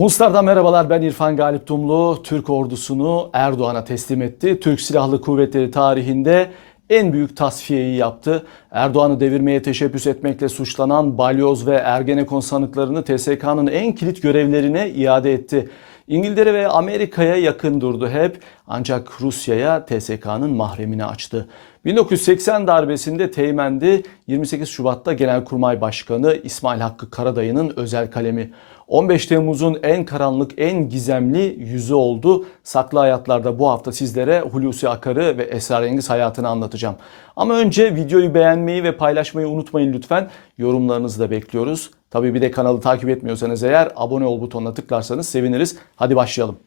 Hunslardan merhabalar ben İrfan Galip Dumlu. Türk ordusunu Erdoğan'a teslim etti. Türk Silahlı Kuvvetleri tarihinde en büyük tasfiyeyi yaptı. Erdoğan'ı devirmeye teşebbüs etmekle suçlanan Balyoz ve Ergenekon sanıklarını TSK'nın en kilit görevlerine iade etti. İngiltere ve Amerika'ya yakın durdu hep ancak Rusya'ya TSK'nın mahremini açtı. 1980 darbesinde Teğmen'di 28 Şubat'ta Genelkurmay Başkanı İsmail Hakkı Karadayı'nın özel kalemi. 15 Temmuz'un en karanlık, en gizemli yüzü oldu. Saklı Hayatlar'da bu hafta sizlere Hulusi Akar'ı ve esrarengiz hayatını anlatacağım. Ama önce videoyu beğenmeyi ve paylaşmayı unutmayın lütfen. Yorumlarınızı da bekliyoruz. Tabii bir de kanalı takip etmiyorsanız eğer abone ol butonuna tıklarsanız seviniriz. Hadi başlayalım.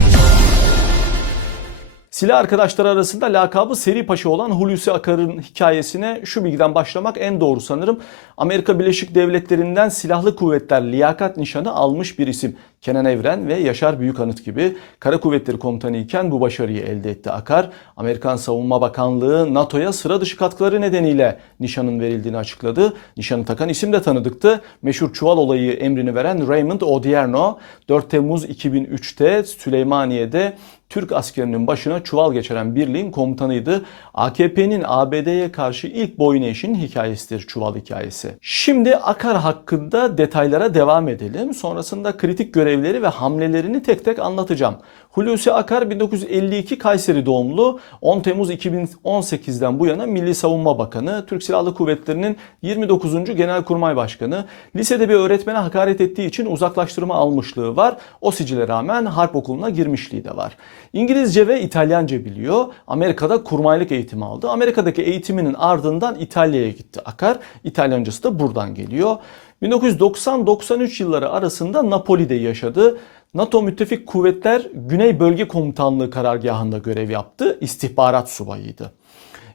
Silah arkadaşları arasında lakabı Seri Paşa olan Hulusi Akar'ın hikayesine şu bilgiden başlamak en doğru sanırım. Amerika Birleşik Devletleri'nden silahlı kuvvetler liyakat nişanı almış bir isim. Kenan Evren ve Yaşar Büyükanıt gibi Kara Kuvvetleri Komutanı iken bu başarıyı elde etti Akar. Amerikan Savunma Bakanlığı NATO'ya sıra dışı katkıları nedeniyle nişanın verildiğini açıkladı. Nişanı takan isim de tanıdıktı. Meşhur çuval olayı emrini veren Raymond Odierno 4 Temmuz 2003'te Süleymaniye'de Türk askerinin başına çuval geçiren birliğin komutanıydı. AKP'nin ABD'ye karşı ilk boyun eğişinin hikayesidir çuval hikayesi. Şimdi Akar hakkında detaylara devam edelim. Sonrasında kritik görevleri ve hamlelerini tek tek anlatacağım. Hulusi Akar 1952 Kayseri doğumlu 10 Temmuz 2018'den bu yana Milli Savunma Bakanı, Türk Silahlı Kuvvetleri'nin 29. Genelkurmay Başkanı. Lisede bir öğretmene hakaret ettiği için uzaklaştırma almışlığı var. O sicile rağmen harp okuluna girmişliği de var. İngilizce ve İtalyanca biliyor. Amerika'da kurmaylık eğitimi aldı. Amerika'daki eğitiminin ardından İtalya'ya gitti Akar. İtalyancası da buradan geliyor. 1990-93 yılları arasında Napoli'de yaşadı. NATO Müttefik Kuvvetler Güney Bölge Komutanlığı karargahında görev yaptı. İstihbarat subayıydı.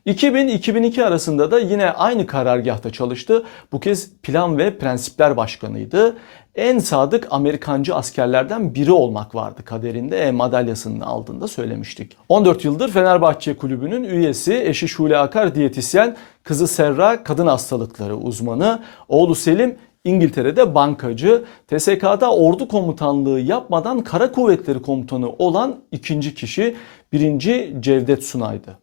2000-2002 arasında da yine aynı karargahta çalıştı. Bu kez Plan ve Prensipler Başkanıydı. En sadık Amerikancı askerlerden biri olmak vardı kaderinde. E, madalyasını aldığında söylemiştik. 14 yıldır Fenerbahçe Kulübü'nün üyesi, eşi Şule Akar diyetisyen, kızı Serra kadın hastalıkları uzmanı, oğlu Selim İngiltere'de bankacı, TSK'da ordu komutanlığı yapmadan kara kuvvetleri komutanı olan ikinci kişi birinci Cevdet Sunay'dı.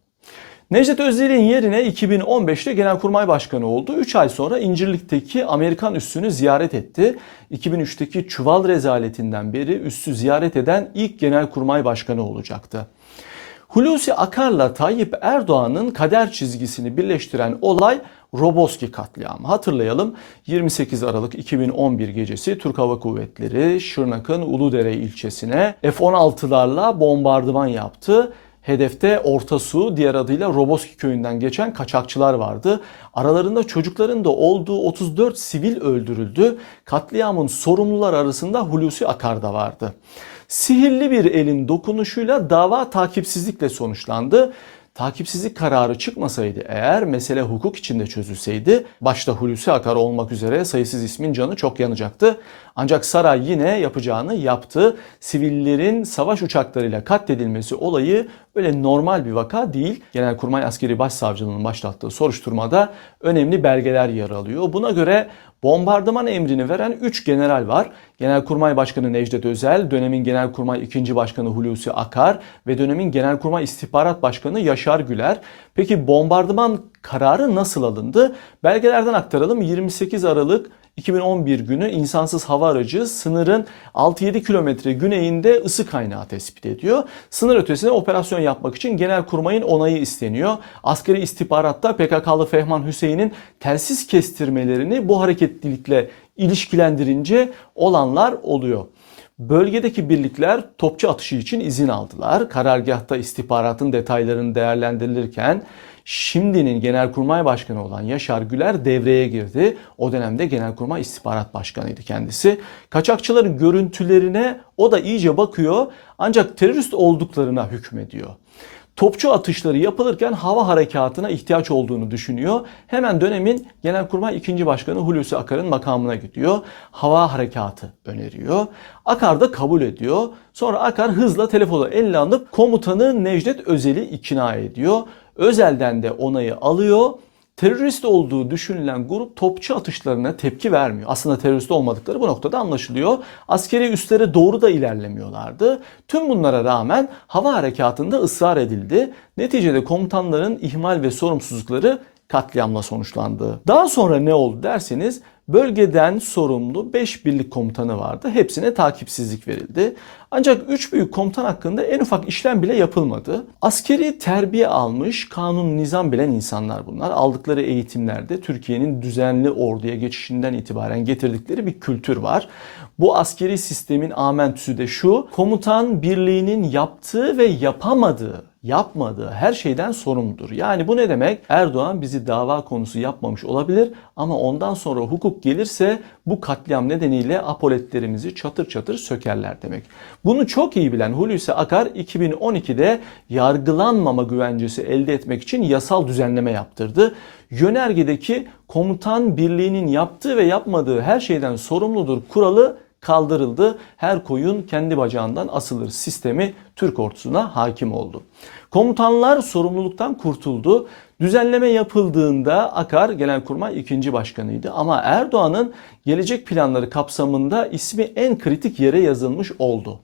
Necdet Özel'in yerine 2015'te Genelkurmay Başkanı oldu. 3 ay sonra İncirlik'teki Amerikan üssünü ziyaret etti. 2003'teki çuval rezaletinden beri üssü ziyaret eden ilk Genelkurmay Başkanı olacaktı. Hulusi Akar'la Tayyip Erdoğan'ın kader çizgisini birleştiren olay Roboski katliamı. Hatırlayalım 28 Aralık 2011 gecesi Türk Hava Kuvvetleri Şırnak'ın Uludere ilçesine F-16'larla bombardıman yaptı. Hedefte Orta Su, diğer adıyla Roboski köyünden geçen kaçakçılar vardı. Aralarında çocukların da olduğu 34 sivil öldürüldü. Katliamın sorumlular arasında Hulusi Akar da vardı. Sihirli bir elin dokunuşuyla dava takipsizlikle sonuçlandı. Takipsizlik kararı çıkmasaydı eğer mesele hukuk içinde çözülseydi başta Hulusi Akar olmak üzere sayısız ismin canı çok yanacaktı. Ancak saray yine yapacağını yaptı. Sivillerin savaş uçaklarıyla katledilmesi olayı öyle normal bir vaka değil. Genelkurmay Askeri Başsavcılığının başlattığı soruşturmada önemli belgeler yer alıyor. Buna göre bombardıman emrini veren 3 general var. Genelkurmay Başkanı Necdet Özel, dönemin Genelkurmay 2. Başkanı Hulusi Akar ve dönemin Genelkurmay İstihbarat Başkanı Yaşar Güler. Peki bombardıman kararı nasıl alındı? Belgelerden aktaralım. 28 Aralık 2011 günü insansız hava aracı sınırın 6-7 kilometre güneyinde ısı kaynağı tespit ediyor. Sınır ötesine operasyon yapmak için Genelkurmay'ın onayı isteniyor. Askeri istihbaratta PKK'lı Fehman Hüseyin'in telsiz kestirmelerini bu hareketlilikle ilişkilendirince olanlar oluyor. Bölgedeki birlikler topçu atışı için izin aldılar. Karargahta istihbaratın detaylarını değerlendirilirken şimdinin Genelkurmay Başkanı olan Yaşar Güler devreye girdi. O dönemde Genelkurmay İstihbarat Başkanıydı kendisi. Kaçakçıların görüntülerine o da iyice bakıyor ancak terörist olduklarına hükmediyor topçu atışları yapılırken hava harekatına ihtiyaç olduğunu düşünüyor. Hemen dönemin Genelkurmay 2. Başkanı Hulusi Akar'ın makamına gidiyor. Hava harekatı öneriyor. Akar da kabul ediyor. Sonra Akar hızla telefonu eline alıp komutanı Necdet Özel'i ikna ediyor. Özel'den de onayı alıyor terörist olduğu düşünülen grup topçu atışlarına tepki vermiyor. Aslında terörist olmadıkları bu noktada anlaşılıyor. Askeri üslere doğru da ilerlemiyorlardı. Tüm bunlara rağmen hava harekatında ısrar edildi. Neticede komutanların ihmal ve sorumsuzlukları katliamla sonuçlandı. Daha sonra ne oldu derseniz bölgeden sorumlu 5 birlik komutanı vardı. Hepsine takipsizlik verildi. Ancak 3 büyük komutan hakkında en ufak işlem bile yapılmadı. Askeri terbiye almış, kanun nizam bilen insanlar bunlar. Aldıkları eğitimlerde Türkiye'nin düzenli orduya geçişinden itibaren getirdikleri bir kültür var. Bu askeri sistemin amentüsü de şu. Komutan birliğinin yaptığı ve yapamadığı yapmadığı her şeyden sorumludur. Yani bu ne demek? Erdoğan bizi dava konusu yapmamış olabilir ama ondan sonra hukuk gelirse bu katliam nedeniyle apoletlerimizi çatır çatır sökerler demek. Bunu çok iyi bilen Hulusi Akar 2012'de yargılanmama güvencesi elde etmek için yasal düzenleme yaptırdı. Yönergedeki komutan birliğinin yaptığı ve yapmadığı her şeyden sorumludur kuralı kaldırıldı. Her koyun kendi bacağından asılır sistemi Türk ordusuna hakim oldu. Komutanlar sorumluluktan kurtuldu. Düzenleme yapıldığında Akar Genelkurmay 2. Başkanıydı ama Erdoğan'ın gelecek planları kapsamında ismi en kritik yere yazılmış oldu.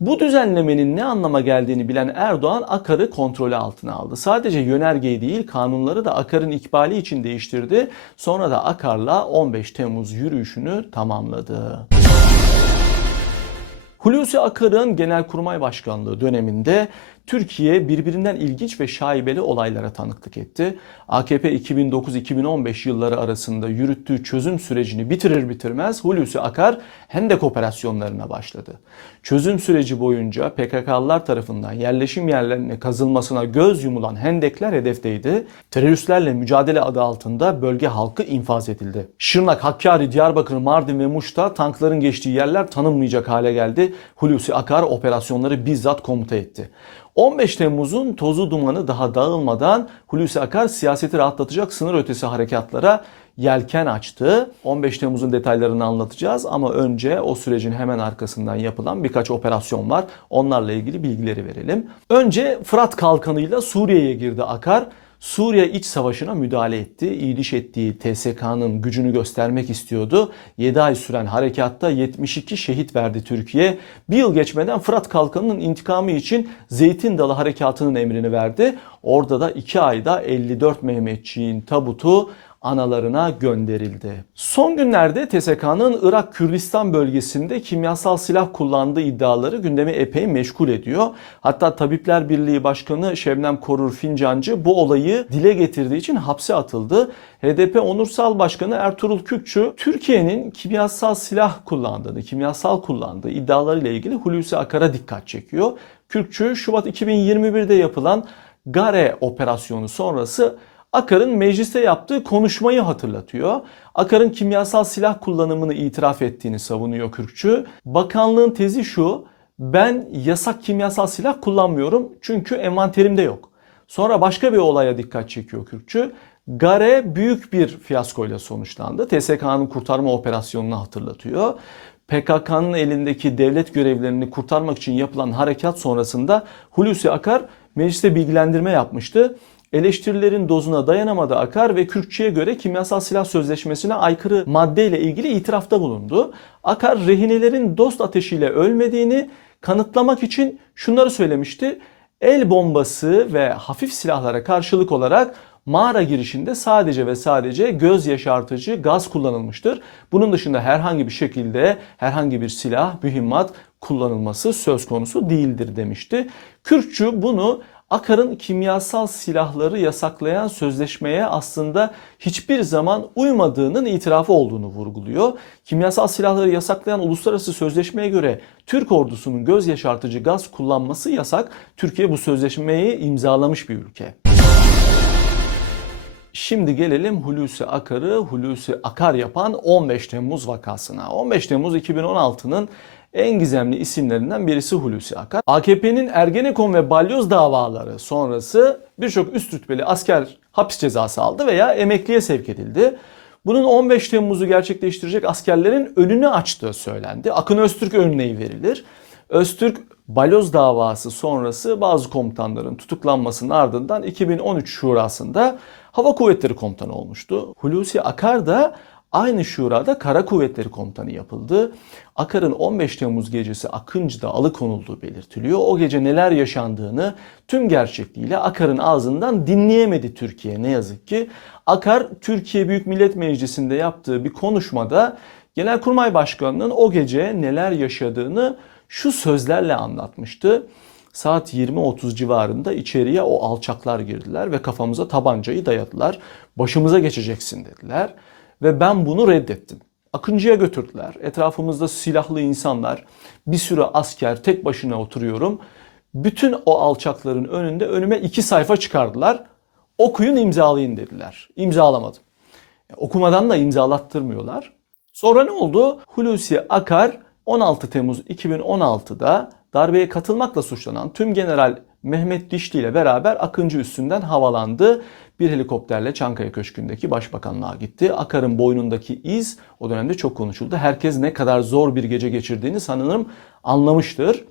Bu düzenlemenin ne anlama geldiğini bilen Erdoğan Akar'ı kontrolü altına aldı. Sadece yönergeyi değil kanunları da Akar'ın ikbali için değiştirdi. Sonra da Akar'la 15 Temmuz yürüyüşünü tamamladı. Hulusi Akar'ın Genelkurmay Başkanlığı döneminde Türkiye birbirinden ilginç ve şaibeli olaylara tanıklık etti. AKP 2009-2015 yılları arasında yürüttüğü çözüm sürecini bitirir bitirmez Hulusi Akar Hendek operasyonlarına başladı. Çözüm süreci boyunca PKK'lılar tarafından yerleşim yerlerine kazılmasına göz yumulan hendekler hedefteydi. Teröristlerle mücadele adı altında bölge halkı infaz edildi. Şırnak, Hakkari, Diyarbakır, Mardin ve Muş'ta tankların geçtiği yerler tanınmayacak hale geldi. Hulusi Akar operasyonları bizzat komuta etti. 15 Temmuz'un tozu dumanı daha dağılmadan Hulusi Akar siyaseti rahatlatacak sınır ötesi harekatlara yelken açtı. 15 Temmuz'un detaylarını anlatacağız ama önce o sürecin hemen arkasından yapılan birkaç operasyon var. Onlarla ilgili bilgileri verelim. Önce Fırat Kalkanı'yla Suriye'ye girdi Akar. Suriye iç savaşına müdahale etti. İyiliş ettiği TSK'nın gücünü göstermek istiyordu. 7 ay süren harekatta 72 şehit verdi Türkiye. Bir yıl geçmeden Fırat Kalkanı'nın intikamı için Zeytin Dalı Harekatı'nın emrini verdi. Orada da 2 ayda 54 Mehmetçiğin tabutu analarına gönderildi. Son günlerde TSK'nın Irak Kürdistan bölgesinde kimyasal silah kullandığı iddiaları gündemi epey meşgul ediyor. Hatta Tabipler Birliği Başkanı Şebnem Korur Fincancı bu olayı dile getirdiği için hapse atıldı. HDP Onursal Başkanı Ertuğrul Kürkçü Türkiye'nin kimyasal silah kullandığını, kimyasal kullandığı iddialarıyla ilgili Hulusi Akar'a dikkat çekiyor. Kürkçü Şubat 2021'de yapılan Gare operasyonu sonrası Akar'ın mecliste yaptığı konuşmayı hatırlatıyor. Akar'ın kimyasal silah kullanımını itiraf ettiğini savunuyor Kürkçü. Bakanlığın tezi şu, ben yasak kimyasal silah kullanmıyorum çünkü envanterimde yok. Sonra başka bir olaya dikkat çekiyor Kürkçü. Gare büyük bir fiyaskoyla sonuçlandı. TSK'nın kurtarma operasyonunu hatırlatıyor. PKK'nın elindeki devlet görevlerini kurtarmak için yapılan harekat sonrasında Hulusi Akar mecliste bilgilendirme yapmıştı. Eleştirilerin dozuna dayanamadı Akar ve Kürkçü'ye göre kimyasal silah sözleşmesine aykırı maddeyle ilgili itirafta bulundu. Akar rehinelerin dost ateşiyle ölmediğini kanıtlamak için şunları söylemişti. El bombası ve hafif silahlara karşılık olarak mağara girişinde sadece ve sadece göz yaşartıcı gaz kullanılmıştır. Bunun dışında herhangi bir şekilde herhangi bir silah, mühimmat kullanılması söz konusu değildir demişti. Kürkçü bunu Akar'ın kimyasal silahları yasaklayan sözleşmeye aslında hiçbir zaman uymadığının itirafı olduğunu vurguluyor. Kimyasal silahları yasaklayan uluslararası sözleşmeye göre Türk ordusunun göz yaşartıcı gaz kullanması yasak. Türkiye bu sözleşmeyi imzalamış bir ülke. Şimdi gelelim Hulusi Akar'ı Hulusi Akar yapan 15 Temmuz vakasına. 15 Temmuz 2016'nın en gizemli isimlerinden birisi Hulusi Akar. AKP'nin Ergenekon ve Balyoz davaları sonrası birçok üst rütbeli asker hapis cezası aldı veya emekliye sevk edildi. Bunun 15 Temmuz'u gerçekleştirecek askerlerin önünü açtığı söylendi. Akın Öztürk örneği verilir. Öztürk Baloz davası sonrası bazı komutanların tutuklanmasının ardından 2013 şurasında Hava Kuvvetleri Komutanı olmuştu. Hulusi Akar da aynı şurada Kara Kuvvetleri Komutanı yapıldı. Akar'ın 15 Temmuz gecesi Akıncı'da alıkonulduğu belirtiliyor. O gece neler yaşandığını tüm gerçekliğiyle Akar'ın ağzından dinleyemedi Türkiye ne yazık ki. Akar Türkiye Büyük Millet Meclisi'nde yaptığı bir konuşmada Genelkurmay Başkanı'nın o gece neler yaşadığını şu sözlerle anlatmıştı. Saat 20.30 civarında içeriye o alçaklar girdiler ve kafamıza tabancayı dayadılar. Başımıza geçeceksin dediler ve ben bunu reddettim. Akıncı'ya götürdüler. Etrafımızda silahlı insanlar, bir sürü asker tek başına oturuyorum. Bütün o alçakların önünde önüme iki sayfa çıkardılar. Okuyun imzalayın dediler. İmzalamadım. Okumadan da imzalattırmıyorlar. Sonra ne oldu? Hulusi Akar 16 Temmuz 2016'da darbeye katılmakla suçlanan tüm General Mehmet Dişli ile beraber Akıncı üstünden havalandı. Bir helikopterle Çankaya Köşkü'ndeki başbakanlığa gitti. Akar'ın boynundaki iz o dönemde çok konuşuldu. Herkes ne kadar zor bir gece geçirdiğini sanırım anlamıştır.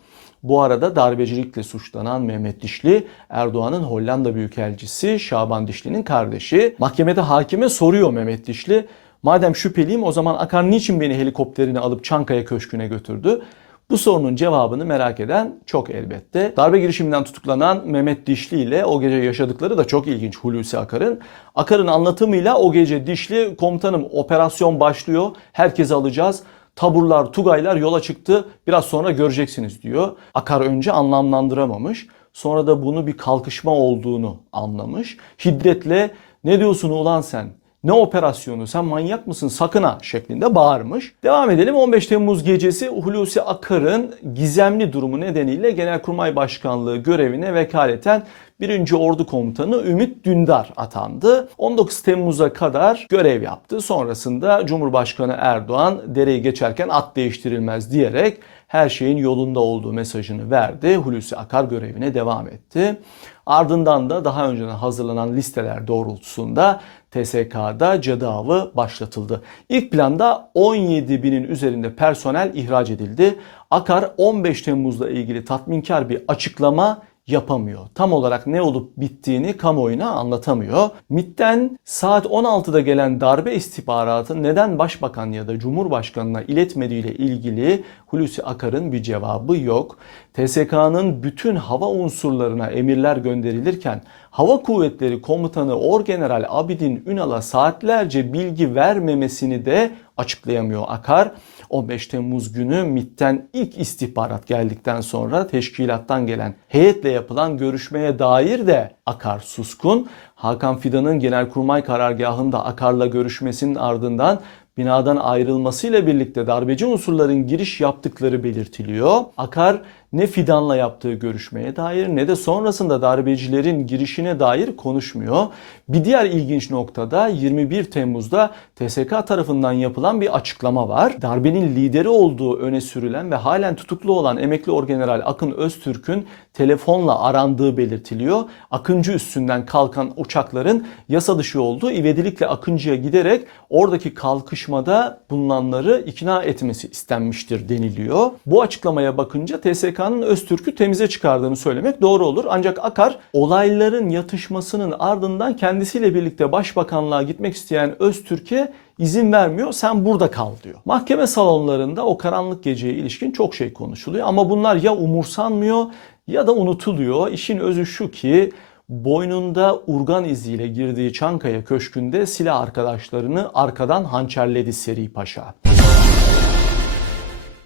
Bu arada darbecilikle suçlanan Mehmet Dişli, Erdoğan'ın Hollanda Büyükelçisi Şaban Dişli'nin kardeşi. Mahkemede hakime soruyor Mehmet Dişli. Madem şüpheliyim o zaman Akar niçin beni helikopterini alıp Çankaya Köşkü'ne götürdü? Bu sorunun cevabını merak eden çok elbette. Darbe girişiminden tutuklanan Mehmet Dişli ile o gece yaşadıkları da çok ilginç Hulusi Akar'ın. Akar'ın anlatımıyla o gece Dişli komutanım operasyon başlıyor. Herkesi alacağız. Taburlar, tugaylar yola çıktı. Biraz sonra göreceksiniz diyor. Akar önce anlamlandıramamış. Sonra da bunu bir kalkışma olduğunu anlamış. Şiddetle ne diyorsun ulan sen? Ne operasyonu sen manyak mısın sakın ha şeklinde bağırmış. Devam edelim 15 Temmuz gecesi Hulusi Akar'ın gizemli durumu nedeniyle Genelkurmay Başkanlığı görevine vekaleten 1. Ordu Komutanı Ümit Dündar atandı. 19 Temmuz'a kadar görev yaptı. Sonrasında Cumhurbaşkanı Erdoğan dereyi geçerken at değiştirilmez diyerek her şeyin yolunda olduğu mesajını verdi. Hulusi Akar görevine devam etti. Ardından da daha önceden hazırlanan listeler doğrultusunda TSK'da cadı avı başlatıldı. İlk planda 17 binin üzerinde personel ihraç edildi. Akar 15 Temmuz'la ilgili tatminkar bir açıklama yapamıyor. Tam olarak ne olup bittiğini kamuoyuna anlatamıyor. MIT'ten saat 16'da gelen darbe istihbaratı neden başbakan ya da cumhurbaşkanına iletmediği ile ilgili Hulusi Akar'ın bir cevabı yok. TSK'nın bütün hava unsurlarına emirler gönderilirken Hava Kuvvetleri Komutanı Orgeneral Abidin Ünal'a saatlerce bilgi vermemesini de açıklayamıyor Akar. 15 Temmuz günü MIT'ten ilk istihbarat geldikten sonra teşkilattan gelen heyetle yapılan görüşmeye dair de Akar suskun. Hakan Fidan'ın Genelkurmay karargahında Akar'la görüşmesinin ardından binadan ayrılmasıyla birlikte darbeci unsurların giriş yaptıkları belirtiliyor. Akar ne Fidan'la yaptığı görüşmeye dair ne de sonrasında darbecilerin girişine dair konuşmuyor. Bir diğer ilginç noktada 21 Temmuz'da TSK tarafından yapılan bir açıklama var. Darbenin lideri olduğu öne sürülen ve halen tutuklu olan emekli orgeneral Akın Öztürk'ün telefonla arandığı belirtiliyor. Akıncı üstünden kalkan uçakların yasa dışı olduğu ivedilikle Akıncı'ya giderek oradaki kalkışmada bulunanları ikna etmesi istenmiştir deniliyor. Bu açıklamaya bakınca TSK'nın Öztürk'ü temize çıkardığını söylemek doğru olur. Ancak Akar olayların yatışmasının ardından kendisiyle birlikte başbakanlığa gitmek isteyen Öztürk'e izin vermiyor. Sen burada kal diyor. Mahkeme salonlarında o karanlık geceye ilişkin çok şey konuşuluyor ama bunlar ya umursanmıyor ya da unutuluyor. İşin özü şu ki boynunda urgan iziyle girdiği Çankaya Köşkü'nde silah arkadaşlarını arkadan hançerledi Seri Paşa.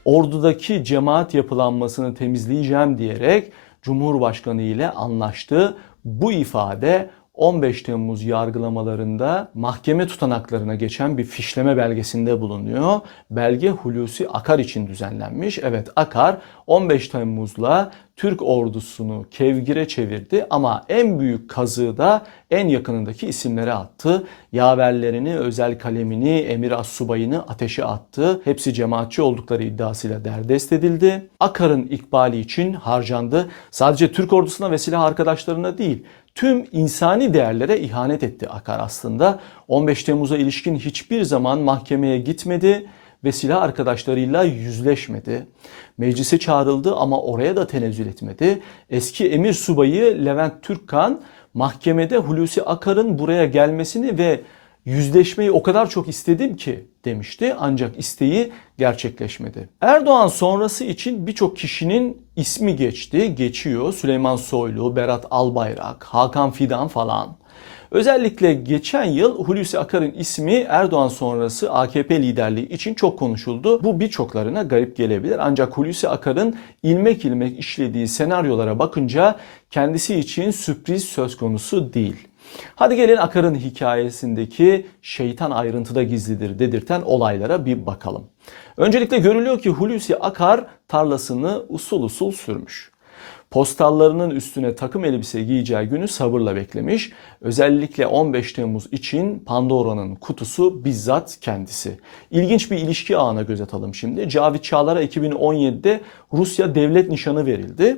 Ordudaki cemaat yapılanmasını temizleyeceğim diyerek Cumhurbaşkanı ile anlaştı. Bu ifade 15 Temmuz yargılamalarında mahkeme tutanaklarına geçen bir fişleme belgesinde bulunuyor. Belge Hulusi Akar için düzenlenmiş. Evet Akar 15 Temmuz'la Türk ordusunu kevgire çevirdi ama en büyük kazığı da en yakınındaki isimlere attı. Yaverlerini, özel kalemini, emir assubayını ateşe attı. Hepsi cemaatçi oldukları iddiasıyla derdest edildi. Akar'ın ikbali için harcandı. Sadece Türk ordusuna ve silah arkadaşlarına değil, tüm insani değerlere ihanet etti Akar aslında. 15 Temmuz'a ilişkin hiçbir zaman mahkemeye gitmedi ve silah arkadaşlarıyla yüzleşmedi. Meclise çağrıldı ama oraya da tenezzül etmedi. Eski emir subayı Levent Türkkan mahkemede Hulusi Akar'ın buraya gelmesini ve yüzleşmeyi o kadar çok istedim ki demişti ancak isteği gerçekleşmedi. Erdoğan sonrası için birçok kişinin ismi geçti, geçiyor. Süleyman Soylu, Berat Albayrak, Hakan Fidan falan. Özellikle geçen yıl Hulusi Akar'ın ismi Erdoğan sonrası AKP liderliği için çok konuşuldu. Bu birçoklarına garip gelebilir ancak Hulusi Akar'ın ilmek ilmek işlediği senaryolara bakınca kendisi için sürpriz söz konusu değil. Hadi gelin Akar'ın hikayesindeki şeytan ayrıntıda gizlidir dedirten olaylara bir bakalım. Öncelikle görülüyor ki Hulusi Akar tarlasını usul usul sürmüş. Postallarının üstüne takım elbise giyeceği günü sabırla beklemiş. Özellikle 15 Temmuz için Pandora'nın kutusu bizzat kendisi. İlginç bir ilişki ağına göz atalım şimdi. Cavit Çağlar'a 2017'de Rusya devlet nişanı verildi.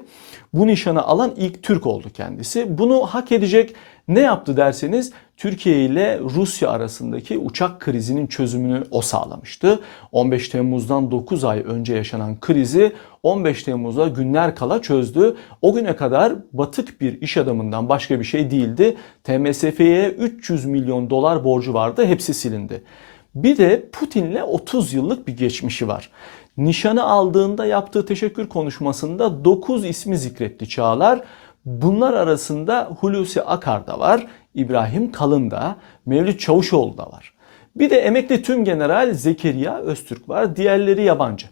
Bu nişanı alan ilk Türk oldu kendisi. Bunu hak edecek ne yaptı derseniz Türkiye ile Rusya arasındaki uçak krizinin çözümünü o sağlamıştı. 15 Temmuz'dan 9 ay önce yaşanan krizi 15 Temmuz'a günler kala çözdü. O güne kadar batık bir iş adamından başka bir şey değildi. TMSF'ye 300 milyon dolar borcu vardı. Hepsi silindi. Bir de Putin'le 30 yıllık bir geçmişi var. Nişanı aldığında yaptığı teşekkür konuşmasında 9 ismi zikretti Çağlar. Bunlar arasında Hulusi Akar da var, İbrahim Kalın da, Mevlüt Çavuşoğlu da var. Bir de emekli tüm general Zekeriya Öztürk var, diğerleri yabancı.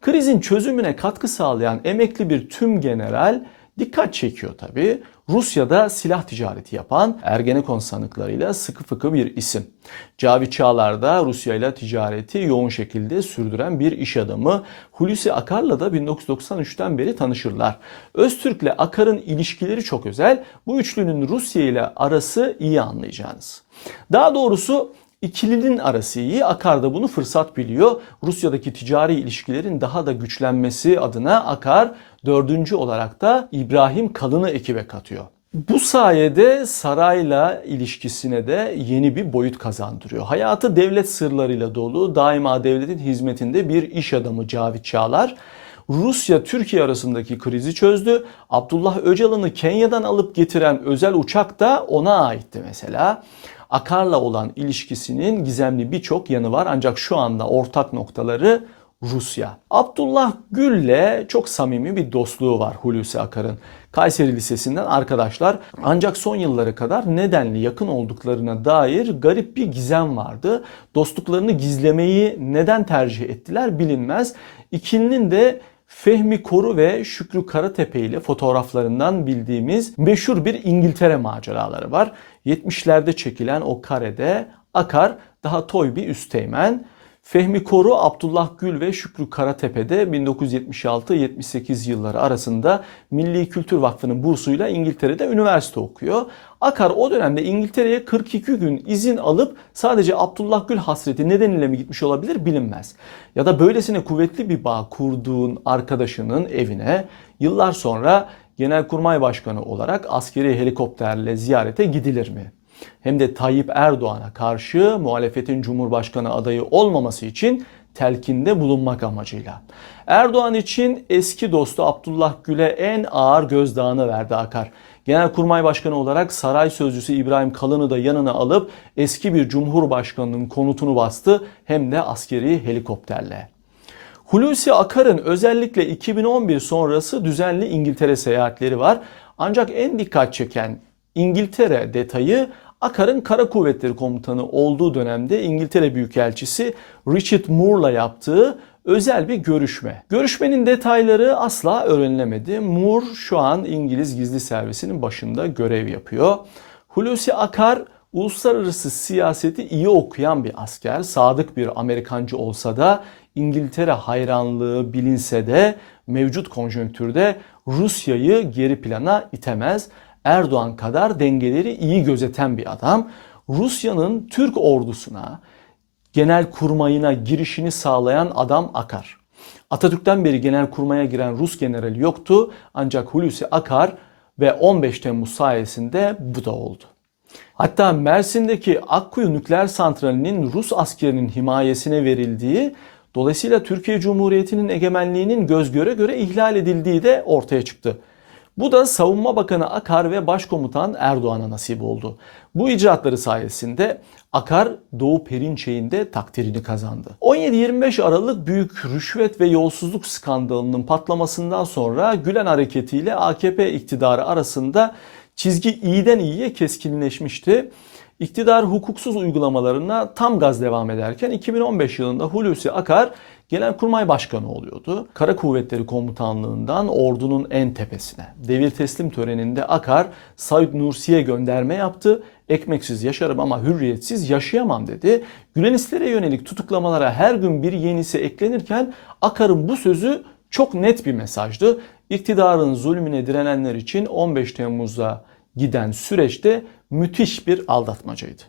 Krizin çözümüne katkı sağlayan emekli bir tüm general dikkat çekiyor tabii. Rusya'da silah ticareti yapan Ergenekon sanıklarıyla sıkı fıkı bir isim. Cavit Çağlar da Rusya ile ticareti yoğun şekilde sürdüren bir iş adamı. Hulusi Akar'la da 1993'ten beri tanışırlar. Öztürk ile Akar'ın ilişkileri çok özel. Bu üçlünün Rusya ile arası iyi anlayacağınız. Daha doğrusu İkilinin arası iyi. Akar da bunu fırsat biliyor. Rusya'daki ticari ilişkilerin daha da güçlenmesi adına Akar dördüncü olarak da İbrahim Kalın'ı ekibe katıyor. Bu sayede sarayla ilişkisine de yeni bir boyut kazandırıyor. Hayatı devlet sırlarıyla dolu, daima devletin hizmetinde bir iş adamı Cavit Çağlar. Rusya Türkiye arasındaki krizi çözdü. Abdullah Öcalan'ı Kenya'dan alıp getiren özel uçak da ona aitti mesela. Akar'la olan ilişkisinin gizemli birçok yanı var ancak şu anda ortak noktaları Rusya. Abdullah Gül'le çok samimi bir dostluğu var Hulusi Akar'ın. Kayseri Lisesi'nden arkadaşlar ancak son yıllara kadar nedenli yakın olduklarına dair garip bir gizem vardı. Dostluklarını gizlemeyi neden tercih ettiler bilinmez. İkilinin de Fehmi Koru ve Şükrü Karatepe ile fotoğraflarından bildiğimiz meşhur bir İngiltere maceraları var. 70'lerde çekilen o karede Akar daha toy bir üsteğmen. Fehmi Koru, Abdullah Gül ve Şükrü Karatepe'de 1976-78 yılları arasında Milli Kültür Vakfı'nın bursuyla İngiltere'de üniversite okuyor. Akar o dönemde İngiltere'ye 42 gün izin alıp sadece Abdullah Gül hasreti nedeniyle mi gitmiş olabilir bilinmez. Ya da böylesine kuvvetli bir bağ kurduğun arkadaşının evine yıllar sonra Genelkurmay Başkanı olarak askeri helikopterle ziyarete gidilir mi? Hem de Tayyip Erdoğan'a karşı muhalefetin Cumhurbaşkanı adayı olmaması için telkinde bulunmak amacıyla. Erdoğan için eski dostu Abdullah Gül'e en ağır gözdağını verdi Akar. Genelkurmay Başkanı olarak saray sözcüsü İbrahim Kalın'ı da yanına alıp eski bir cumhurbaşkanının konutunu bastı hem de askeri helikopterle. Hulusi Akar'ın özellikle 2011 sonrası düzenli İngiltere seyahatleri var. Ancak en dikkat çeken İngiltere detayı Akar'ın Kara Kuvvetleri Komutanı olduğu dönemde İngiltere Büyükelçisi Richard Moore'la yaptığı özel bir görüşme. Görüşmenin detayları asla öğrenilemedi. Moore şu an İngiliz gizli servisinin başında görev yapıyor. Hulusi Akar uluslararası siyaseti iyi okuyan bir asker, sadık bir Amerikancı olsa da İngiltere hayranlığı bilinse de mevcut konjonktürde Rusya'yı geri plana itemez. Erdoğan kadar dengeleri iyi gözeten bir adam. Rusya'nın Türk ordusuna, genel kurmayına girişini sağlayan adam Akar. Atatürk'ten beri genel kurmaya giren Rus generali yoktu ancak Hulusi Akar ve 15 Temmuz sayesinde bu da oldu. Hatta Mersin'deki Akkuyu nükleer santralinin Rus askerinin himayesine verildiği Dolayısıyla Türkiye Cumhuriyeti'nin egemenliğinin göz göre göre ihlal edildiği de ortaya çıktı. Bu da Savunma Bakanı Akar ve Başkomutan Erdoğan'a nasip oldu. Bu icraatları sayesinde Akar Doğu Perinçey'inde takdirini kazandı. 17-25 Aralık büyük rüşvet ve yolsuzluk skandalının patlamasından sonra Gülen Hareketi ile AKP iktidarı arasında çizgi iyiden iyiye keskinleşmişti. İktidar hukuksuz uygulamalarına tam gaz devam ederken 2015 yılında Hulusi Akar Genelkurmay Başkanı oluyordu. Kara Kuvvetleri Komutanlığından ordunun en tepesine. Devir teslim töreninde Akar Said Nursi'ye gönderme yaptı. Ekmeksiz yaşarım ama hürriyetsiz yaşayamam dedi. Gülenistlere yönelik tutuklamalara her gün bir yenisi eklenirken Akar'ın bu sözü çok net bir mesajdı. İktidarın zulmüne direnenler için 15 Temmuz'da giden süreçte müthiş bir aldatmacaydı.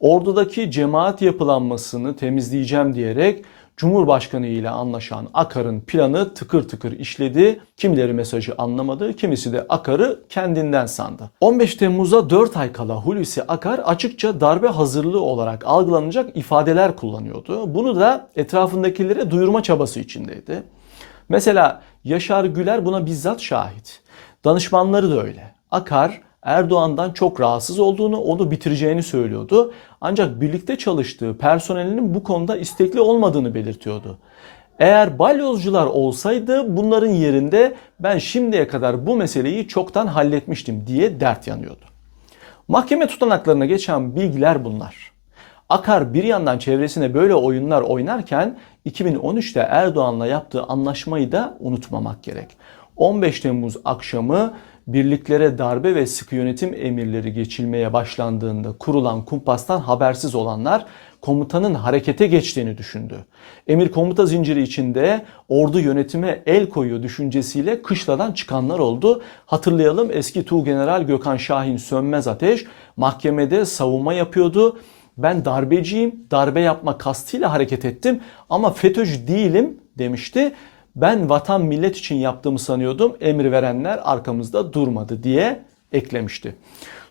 Ordudaki cemaat yapılanmasını temizleyeceğim diyerek Cumhurbaşkanı ile anlaşan Akar'ın planı tıkır tıkır işledi. Kimileri mesajı anlamadı, kimisi de Akar'ı kendinden sandı. 15 Temmuz'a 4 ay kala Hulusi Akar açıkça darbe hazırlığı olarak algılanacak ifadeler kullanıyordu. Bunu da etrafındakilere duyurma çabası içindeydi. Mesela Yaşar Güler buna bizzat şahit. Danışmanları da öyle. Akar Erdoğan'dan çok rahatsız olduğunu, onu bitireceğini söylüyordu. Ancak birlikte çalıştığı personelinin bu konuda istekli olmadığını belirtiyordu. Eğer balyozcular olsaydı bunların yerinde ben şimdiye kadar bu meseleyi çoktan halletmiştim diye dert yanıyordu. Mahkeme tutanaklarına geçen bilgiler bunlar. Akar bir yandan çevresine böyle oyunlar oynarken 2013'te Erdoğan'la yaptığı anlaşmayı da unutmamak gerek. 15 Temmuz akşamı birliklere darbe ve sıkı yönetim emirleri geçilmeye başlandığında kurulan kumpastan habersiz olanlar komutanın harekete geçtiğini düşündü. Emir komuta zinciri içinde ordu yönetime el koyuyor düşüncesiyle kışladan çıkanlar oldu. Hatırlayalım eski Tuğgeneral Gökhan Şahin Sönmez Ateş mahkemede savunma yapıyordu. Ben darbeciyim, darbe yapma kastıyla hareket ettim ama FETÖ'cü değilim demişti ben vatan millet için yaptığımı sanıyordum. Emir verenler arkamızda durmadı diye eklemişti.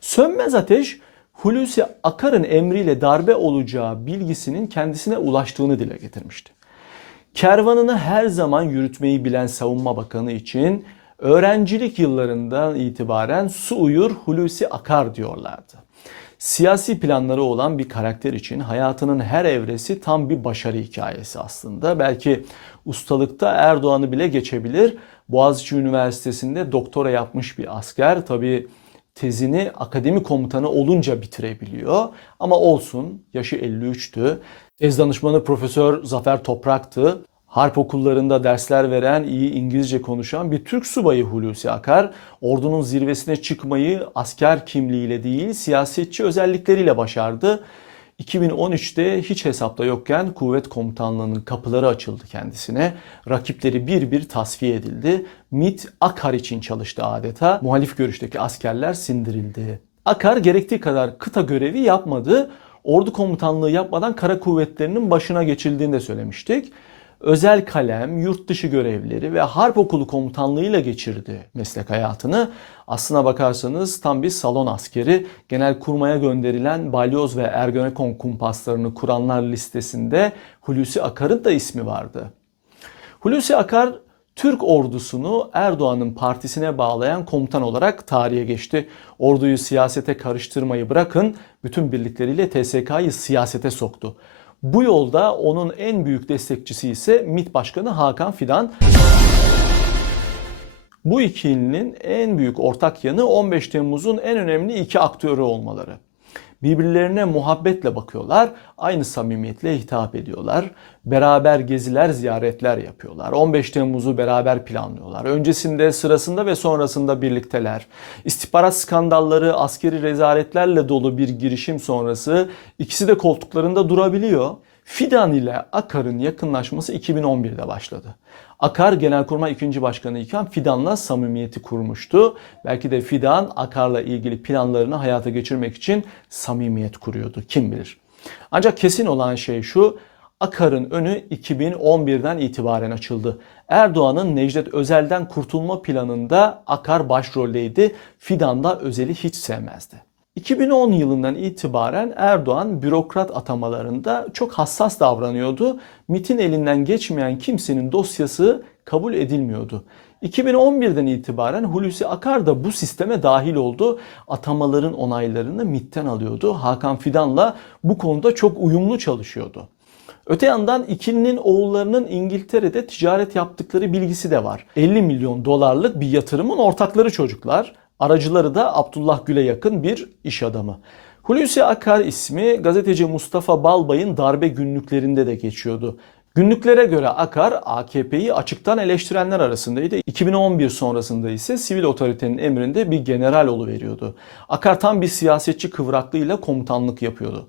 Sönmez Ateş Hulusi Akar'ın emriyle darbe olacağı bilgisinin kendisine ulaştığını dile getirmişti. Kervanını her zaman yürütmeyi bilen Savunma Bakanı için öğrencilik yıllarından itibaren su uyur Hulusi Akar diyorlardı. Siyasi planları olan bir karakter için hayatının her evresi tam bir başarı hikayesi aslında. Belki ustalıkta Erdoğan'ı bile geçebilir. Boğaziçi Üniversitesi'nde doktora yapmış bir asker. Tabii tezini akademi komutanı olunca bitirebiliyor. Ama olsun yaşı 53'tü. Tez danışmanı Profesör Zafer Toprak'tı. Harp okullarında dersler veren, iyi İngilizce konuşan bir Türk subayı Hulusi Akar, ordunun zirvesine çıkmayı asker kimliğiyle değil, siyasetçi özellikleriyle başardı. 2013'te hiç hesapta yokken kuvvet komutanlığının kapıları açıldı kendisine. Rakipleri bir bir tasfiye edildi. MIT Akar için çalıştı adeta. Muhalif görüşteki askerler sindirildi. Akar gerektiği kadar kıta görevi yapmadı. Ordu komutanlığı yapmadan kara kuvvetlerinin başına geçildiğini de söylemiştik özel kalem, yurt dışı görevleri ve harp okulu komutanlığıyla geçirdi meslek hayatını. Aslına bakarsanız tam bir salon askeri. Genel kurmaya gönderilen balyoz ve ergenekon kumpaslarını kuranlar listesinde Hulusi Akar'ın da ismi vardı. Hulusi Akar Türk ordusunu Erdoğan'ın partisine bağlayan komutan olarak tarihe geçti. Orduyu siyasete karıştırmayı bırakın bütün birlikleriyle TSK'yı siyasete soktu. Bu yolda onun en büyük destekçisi ise MİT Başkanı Hakan Fidan. Bu ikilinin en büyük ortak yanı 15 Temmuz'un en önemli iki aktörü olmaları. Birbirlerine muhabbetle bakıyorlar, aynı samimiyetle hitap ediyorlar. Beraber geziler, ziyaretler yapıyorlar. 15 Temmuz'u beraber planlıyorlar. Öncesinde, sırasında ve sonrasında birlikteler. İstihbarat skandalları, askeri rezaletlerle dolu bir girişim sonrası ikisi de koltuklarında durabiliyor. Fidan ile Akar'ın yakınlaşması 2011'de başladı. Akar Genelkurmay 2. Başkanı iken Fidan'la samimiyeti kurmuştu. Belki de Fidan Akar'la ilgili planlarını hayata geçirmek için samimiyet kuruyordu. Kim bilir. Ancak kesin olan şey şu. Akar'ın önü 2011'den itibaren açıldı. Erdoğan'ın Necdet Özel'den kurtulma planında Akar başroldeydi. Fidan da Özel'i hiç sevmezdi. 2010 yılından itibaren Erdoğan bürokrat atamalarında çok hassas davranıyordu. MIT'in elinden geçmeyen kimsenin dosyası kabul edilmiyordu. 2011'den itibaren Hulusi Akar da bu sisteme dahil oldu. Atamaların onaylarını MIT'ten alıyordu. Hakan Fidan'la bu konuda çok uyumlu çalışıyordu. Öte yandan ikilinin oğullarının İngiltere'de ticaret yaptıkları bilgisi de var. 50 milyon dolarlık bir yatırımın ortakları çocuklar. Aracıları da Abdullah Gül'e yakın bir iş adamı. Hulusi Akar ismi gazeteci Mustafa Balbay'ın darbe günlüklerinde de geçiyordu. Günlüklere göre Akar AKP'yi açıktan eleştirenler arasındaydı. 2011 sonrasında ise sivil otoritenin emrinde bir general veriyordu. Akar tam bir siyasetçi kıvraklığıyla komutanlık yapıyordu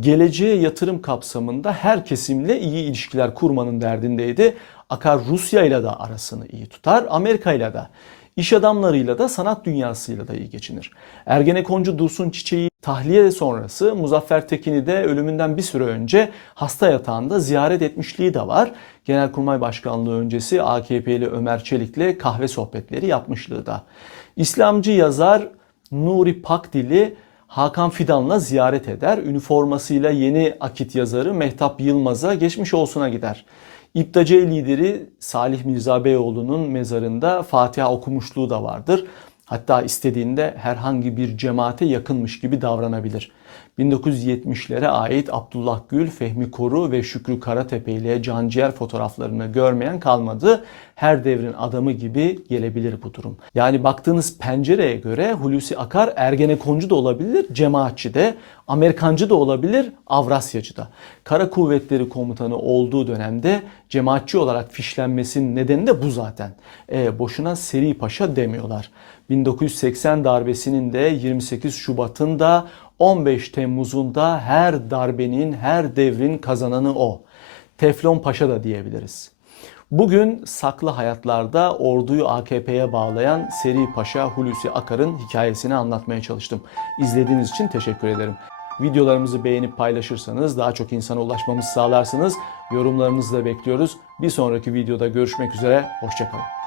geleceğe yatırım kapsamında her kesimle iyi ilişkiler kurmanın derdindeydi. Akar Rusya ile de arasını iyi tutar, Amerika ile de. İş adamlarıyla da sanat dünyasıyla da iyi geçinir. Ergenekoncu Dursun Çiçeği tahliye sonrası Muzaffer Tekin'i de ölümünden bir süre önce hasta yatağında ziyaret etmişliği de var. Genelkurmay Başkanlığı öncesi AKP'li Ömer Çelik'le kahve sohbetleri yapmışlığı da. İslamcı yazar Nuri Pakdili Hakan Fidan'la ziyaret eder. Üniformasıyla yeni akit yazarı Mehtap Yılmaz'a geçmiş olsuna gider. İptace lideri Salih Mirza Beyoğlu'nun mezarında Fatiha okumuşluğu da vardır. Hatta istediğinde herhangi bir cemaate yakınmış gibi davranabilir. 1970'lere ait Abdullah Gül, Fehmi Koru ve Şükrü Karatepe ile canciğer fotoğraflarını görmeyen kalmadı. Her devrin adamı gibi gelebilir bu durum. Yani baktığınız pencereye göre Hulusi Akar Ergenekoncu da olabilir, cemaatçi de, Amerikancı da olabilir, Avrasyacı da. Kara Kuvvetleri Komutanı olduğu dönemde cemaatçi olarak fişlenmesinin nedeni de bu zaten. E, boşuna Seri Paşa demiyorlar. 1980 darbesinin de 28 Şubat'ın da 15 Temmuz'un da her darbenin, her devrin kazananı o. Teflon Paşa da diyebiliriz. Bugün saklı hayatlarda orduyu AKP'ye bağlayan Seri Paşa Hulusi Akar'ın hikayesini anlatmaya çalıştım. İzlediğiniz için teşekkür ederim. Videolarımızı beğenip paylaşırsanız daha çok insana ulaşmamızı sağlarsınız. Yorumlarınızı da bekliyoruz. Bir sonraki videoda görüşmek üzere. Hoşçakalın.